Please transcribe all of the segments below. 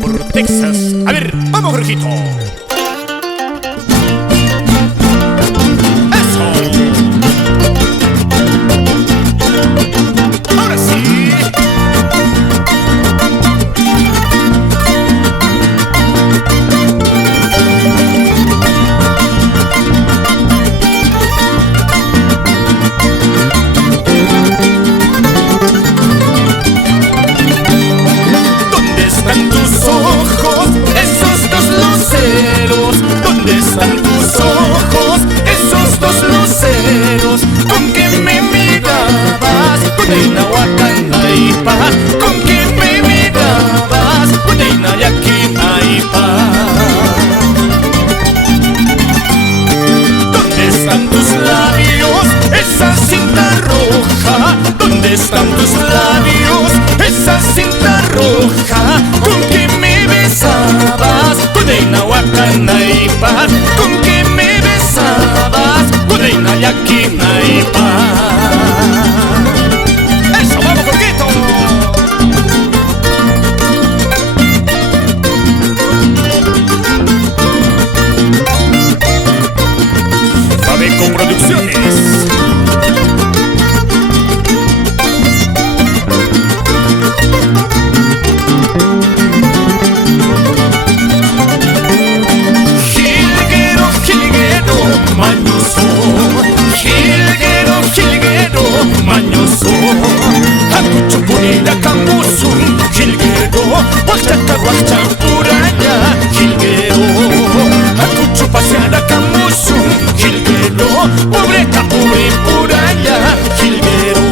por Texas. A ver, vamos, Jorgito. Con que me mirabas, Guadeina y aquí Naipa. ¿Dónde están tus labios, esa cinta roja? ¿Dónde están tus labios, esa cinta roja? Con que me besabas, Guadeina y Naipa. Con que me besabas, Guadeina y aquí Naipa. Con Producciones. Jilguero, jilguero, mañoso. Jilguero, jilguero, mañoso. Hakucho punida kambusun. Jilguero, huachata huachapuraya. Jilguero, hakucho paseada kambusun. Jilguero, pobre capure puraya. Jilguero,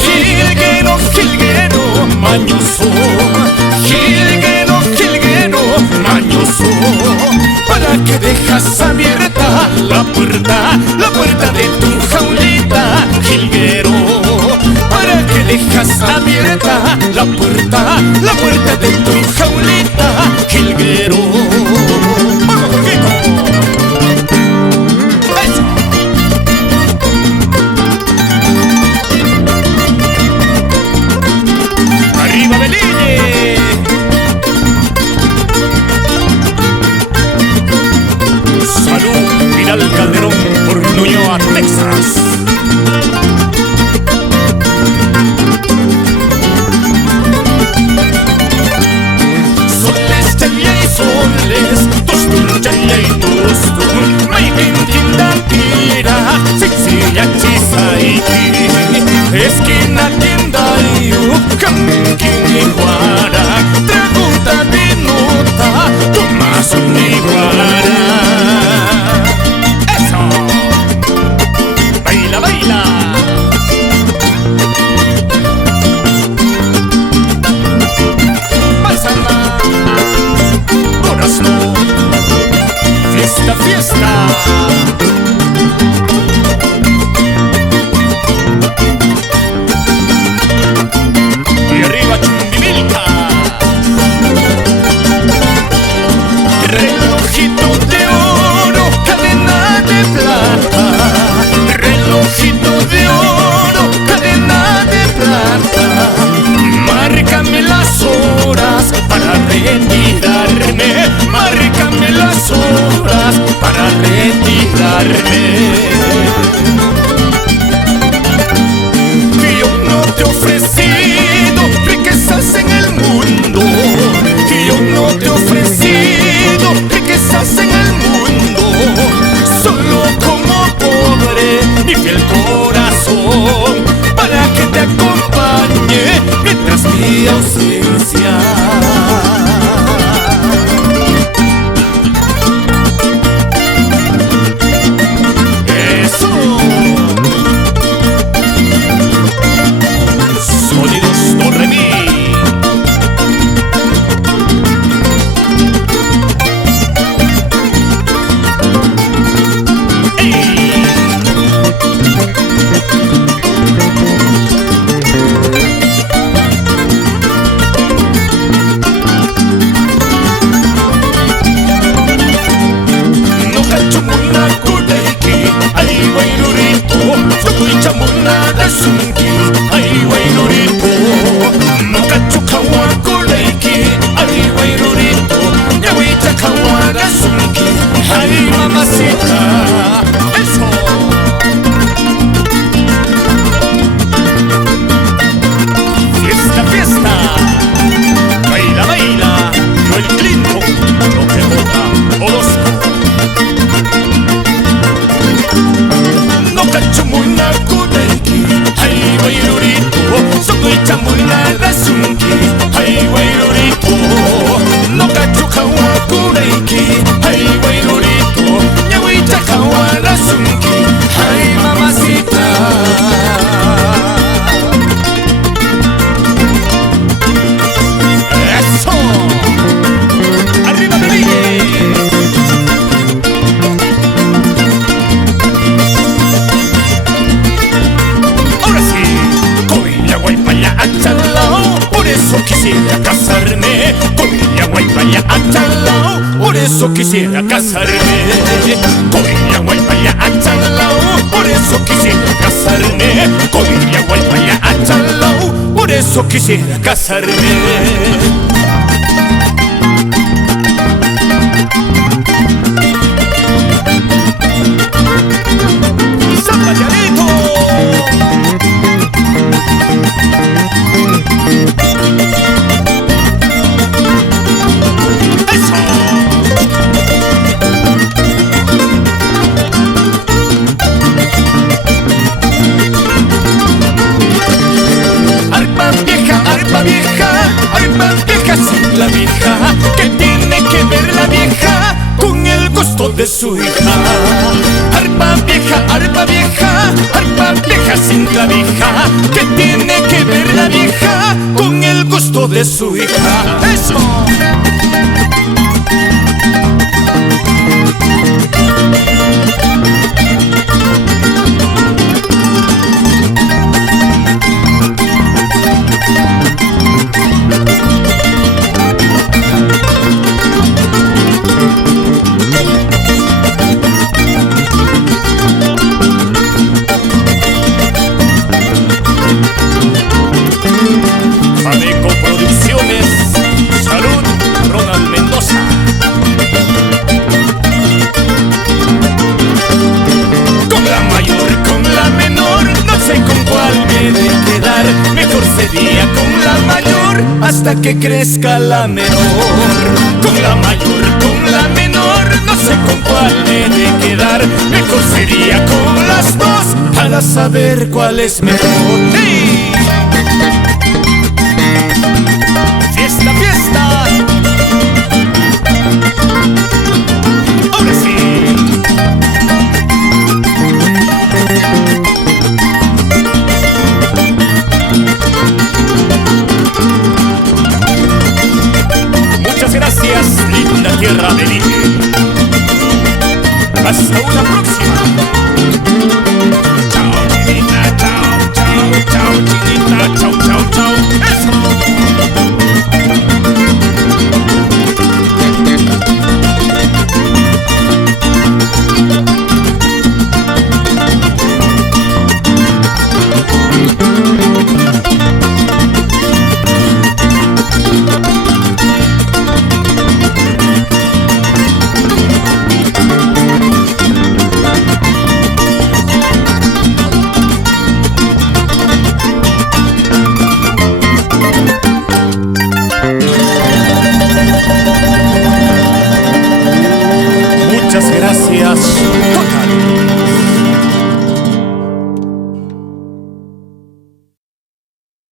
jilguero, jilguero, mañoso. Jilguero, jilguero, mañoso. ¿Para qué dejas abierta la puerta de tu jaulita? Jilguero, ¿para qué dejas abierta la puerta de tu jaulita? Jilguero. ¡Vamos, Jorgito! ¡Eso! ¡Arriba, Beline! Salud, Vidal Calderón por Ñuñoa, Texas. Soles, Chelia y soles, quisiera casarme con ella, guaypaya, achalao. Por eso quisiera casarme con ella, guaypaya, achalao. Por eso quisiera casarme con ella, guaypaya, achalao. Por eso quisiera casarme. La vieja, ¿qué tiene que ver la vieja con el gusto de su hija? Arpa vieja, arpa vieja, arpa vieja sin clavija. ¿Qué tiene que ver la vieja con el gusto de su hija? ¡Eso! Fabeco Producciones, Salud, Ronald Mendoza. Con la mayor, con la menor, no sé con cuál me he de quedar. Mejor sería con la mayor hasta que crezca la menor. Con la mayor, con la menor, no sé con cuál me he de quedar. Mejor sería con las dos para saber cuál es mejor. ¡Sí! ¡Fiesta, fiesta! ¡Ahora sí! Muchas gracias, linda tierra de Lille. Hasta una próxima. Chao, chinita, chao, chao, chao, chinita, chao, chao, chao. ¡Eso! Muchas gracias, total.